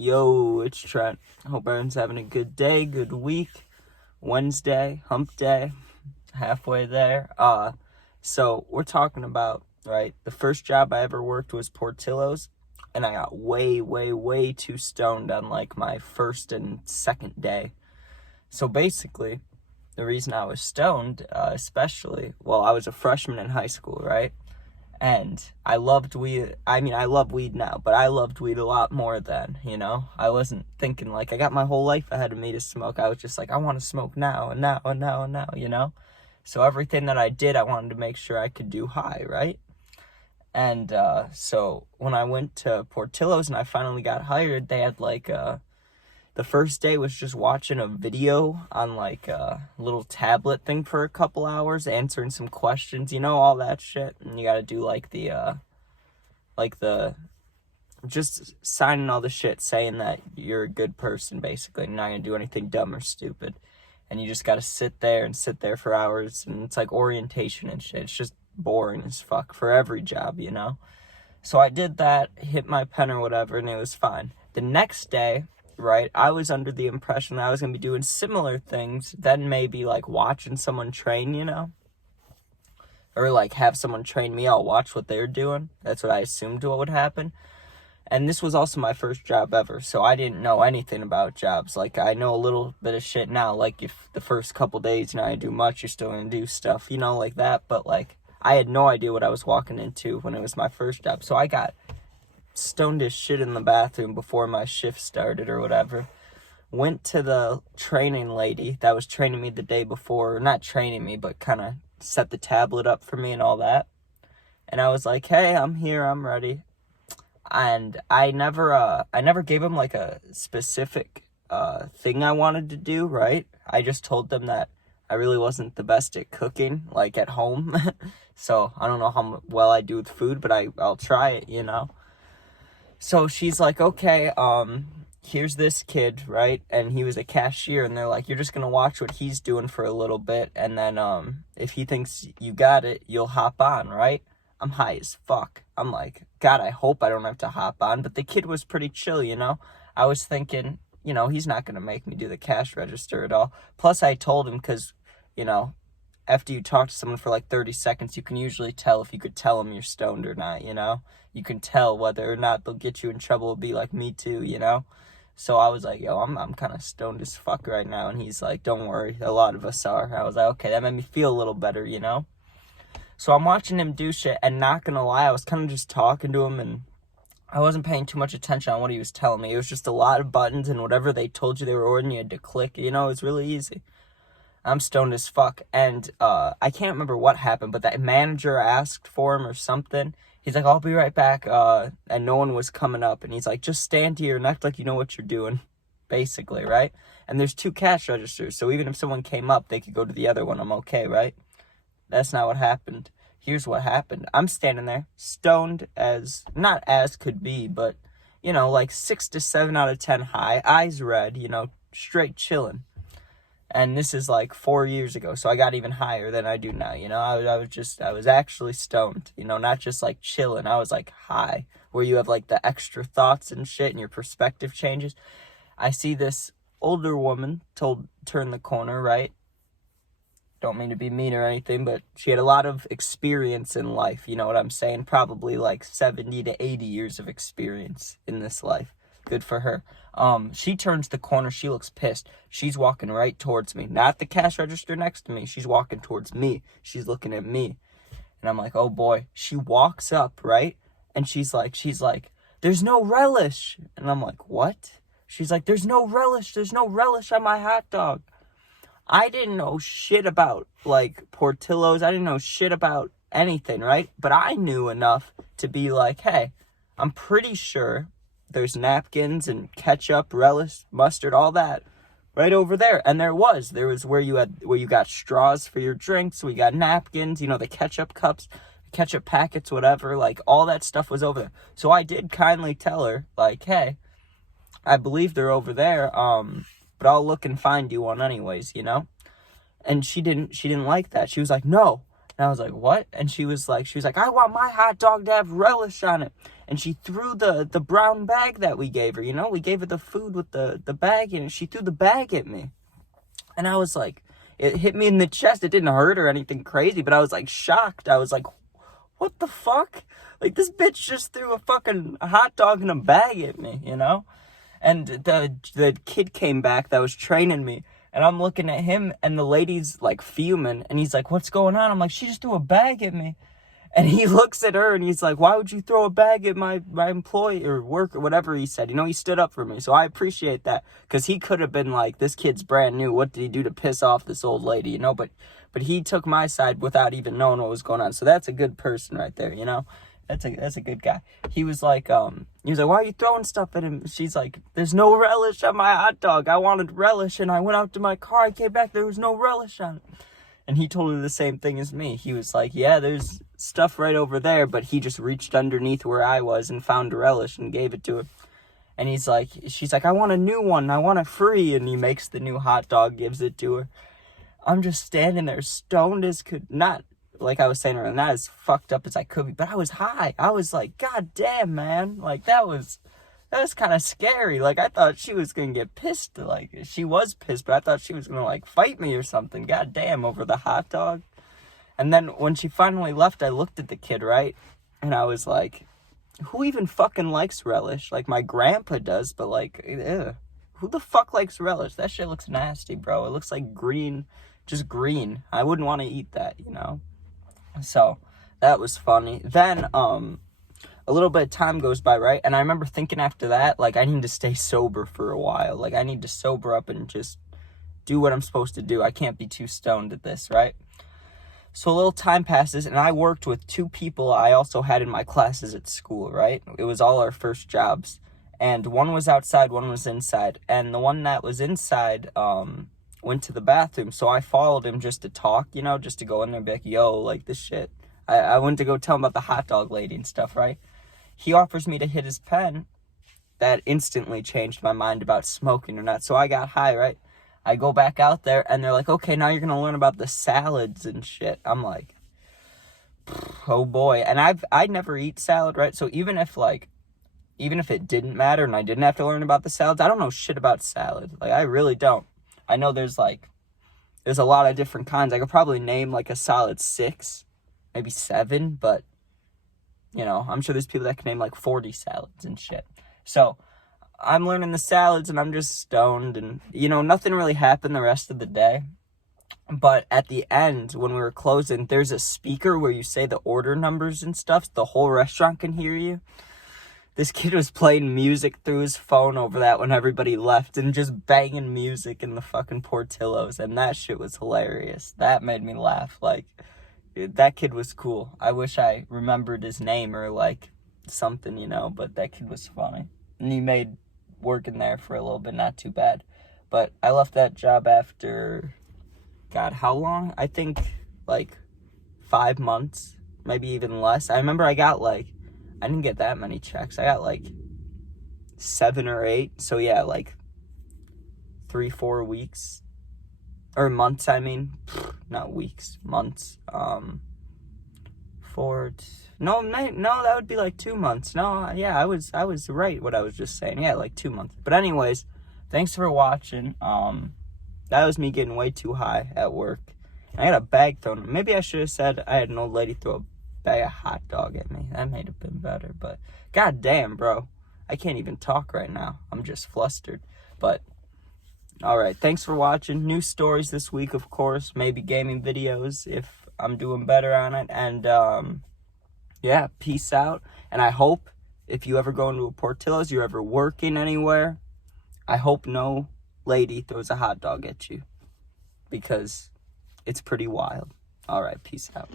Yo, it's Trent. Hope everyone's having a good day, good week. Wednesday, hump day, halfway there. So we're talking about, right, the first job I ever worked was Portillo's, and I got way too stoned on like my first and second day. So basically, the reason I was stoned, I was a freshman in high school, right? And I loved weed. I mean, I love weed now, but I loved weed a lot more then, I wasn't thinking like I got my whole life ahead of me to smoke. I was just like, I want to smoke now and now. So everything that I did, I wanted to make sure I could do high, right? And so when I went to Portillo's and I finally got hired, they had the first day was just watching a video on like a little tablet thing for a couple hours, answering some questions, all that shit. And you got to do just signing all the shit saying that you're a good person, basically. You're not going to do anything dumb or stupid. And you just got to sit there for hours. And it's like orientation and shit. It's just boring as fuck for every job, So I did that, hit my pen or whatever, and it was fine. The next day, right, I was under the impression that I was going to be doing similar things, then maybe like watching someone train, or like have someone train me. I'll watch what they're doing. That's what I assumed what would happen. And this was also my first job ever, so I didn't know anything about jobs. Like, I know a little bit of shit now. Like, if the first couple days you're not going to do much, you're still going to do stuff, like that. But like, I had no idea what I was walking into when it was my first job. So I got stoned as shit in the bathroom before my shift started or whatever. Went to the training lady that was training me the day before. Not training me, but kind of set the tablet up for me and all that. And I was like, hey, I'm here, I'm ready. And I never gave them like a specific thing I wanted to do, right? I just told them that I really wasn't the best at cooking, like at home. So I don't know how well I do with food, but I'll try it, So she's like, okay, here's this kid, right? And he was a cashier, and they're like, you're just going to watch what he's doing for a little bit, and then if he thinks you got it, you'll hop on, right? I'm high as fuck. I'm like, God, I hope I don't have to hop on, but the kid was pretty chill, I was thinking, he's not going to make me do the cash register at all. Plus, I told him because, after you talk to someone for like 30 seconds, you can usually tell if you could tell them you're stoned or not, You can tell whether or not they'll get you in trouble. It'll be like, me too, So I was like, yo, I'm kind of stoned as fuck right now. And he's like, don't worry, a lot of us are. I was like, okay, that made me feel a little better, So I'm watching him do shit, and not gonna lie, I was kind of just talking to him, and I wasn't paying too much attention on what he was telling me. It was just a lot of buttons, and whatever they told you they were ordering, you had to click. It was really easy. I'm stoned as fuck, and I can't remember what happened, but that manager asked for him or something. He's like, I'll be right back, and no one was coming up, and he's like, just stand here and act like you know what you're doing, basically, right? And there's 2 cash registers, so even if someone came up, they could go to the other one. I'm okay, right? That's not what happened. Here's what happened. I'm standing there, stoned not as could be, but, like 6 to 7 out of 10 high, eyes red, straight chilling. And this is like 4 years ago, so I got even higher than I do now, I was actually stoned, not just like chilling. I was like high, where you have like the extra thoughts and shit and your perspective changes. I see this older woman turn the corner, right? Don't mean to be mean or anything, but she had a lot of experience in life, you know what I'm saying? Probably like 70 to 80 years of experience in this life. Good for her. She turns the corner. She looks pissed. She's walking right towards me. Not the cash register next to me. She's walking towards me. She's looking at me. And I'm like, oh boy. She walks up, right? And she's like, there's no relish. And I'm like, what? She's like, there's no relish. There's no relish on my hot dog. I didn't know shit about, like, Portillo's. I didn't know shit about anything, right? But I knew enough to be like, hey, I'm pretty sure there's napkins and ketchup, relish, mustard, all that right over there. And there was where you got straws for your drinks. We got napkins, the ketchup cups, ketchup packets, whatever. Like, all that stuff was over there. So I did kindly tell her, like, hey, I believe they're over there. But I'll look and find you one anyways, And she didn't like that. She was like, no. And I was like, what? And she was like, I want my hot dog to have relish on it. and she threw the brown bag that we gave her, you know? We gave her the food with the bag in it. She threw the bag at me. And I was like, it hit me in the chest. It didn't hurt or anything crazy, but I was like shocked. I was like, what the fuck? Like, this bitch just threw a fucking hot dog in a bag at me, you know? And the kid came back that was training me, and I'm looking at him, and the lady's like fuming, and he's like, what's going on? I'm like, she just threw a bag at me. And he looks at her and he's like, why would you throw a bag at my employee or work or whatever he said? You know, he stood up for me. So I appreciate that, because he could have been like, this kid's brand new. What did he do to piss off this old lady? You know, but he took my side without even knowing what was going on. So that's a good person right there, you know? That's a good guy. He was like, why are you throwing stuff at him? She's like, there's no relish on my hot dog. I wanted relish, and I went out to my car. I came back, there was no relish on it. And he told her the same thing as me. He was like, yeah, there's stuff right over there, but he just reached underneath where I was and found a relish and gave it to her. And she's like, I want a new one. I want it free. And he makes the new hot dog, gives it to her. I'm just standing there stoned as could, not like I was saying earlier, not as fucked up as I could be, but I was high. I was like, God damn, man. Like, that was kind of scary. Like, I thought she was going to get pissed. Like, she was pissed, but I thought she was going to, like, fight me or something. God damn, over the hot dog. And then when she finally left, I looked at the kid, right? And I was like, who even fucking likes relish? Like, my grandpa does, but, like, ew. Who the fuck likes relish? That shit looks nasty, bro. It looks like green, just green. I wouldn't want to eat that, you know? So, that was funny. Then, a little bit of time goes by, right? And I remember thinking after that, like, I need to stay sober for a while. Like, I need to sober up and just do what I'm supposed to do. I can't be too stoned at this, right? So a little time passes, and I worked with two people I also had in my classes at school, right? It was all our first jobs. And one was outside, one was inside. And the one that was inside went to the bathroom. So I followed him just to talk, you know, just to go in there and be like, yo, like, this shit. I went to go tell him about the hot dog lady and stuff, right? He offers me to hit his pen. That instantly changed my mind about smoking or not. So I got high, right? I go back out there, and they're like, okay, now you're going to learn about the salads and shit. I'm like, oh boy. And I never eat salad, right? So even if it didn't matter and I didn't have to learn about the salads, I don't know shit about salad. Like, I really don't. I know there's a lot of different kinds. I could probably name like a solid 6, maybe 7, but, you know, I'm sure there's people that can name like 40 salads and shit. So I'm learning the salads, and I'm just stoned, and, you know, nothing really happened the rest of the day. But at the end, when we were closing, there's a speaker where you say the order numbers and stuff. So the whole restaurant can hear you. This kid was playing music through his phone over that when everybody left, and just banging music in the fucking Portillo's, and that shit was hilarious. That made me laugh. Like, that kid was cool. I wish I remembered his name or, like, something, you know, but that kid was funny. And he made working there for a little bit not too bad. But I left that job after, God, how long? I think, like, 5 months, maybe even less. I remember I didn't get that many checks. I got, like, 7 or 8. So, yeah, like, 3-4 weeks. Or months, I mean. Not weeks, months. No, that would be like 2 months. No, yeah, I was right what I was just saying. Yeah, like 2 months. But anyways, thanks for watching. That was me getting way too high at work. I got a bag thrown. Maybe I should have said I had an old lady throw a bag of hot dog at me. That might have been better, but god damn, bro. I can't even talk right now. I'm just flustered. But alright, thanks for watching. New stories this week, of course. Maybe gaming videos if I'm doing better on it. And yeah, peace out. And I hope if you ever go into a Portillo's, you're ever working anywhere, I hope no lady throws a hot dog at you, because it's pretty wild. Alright, peace out.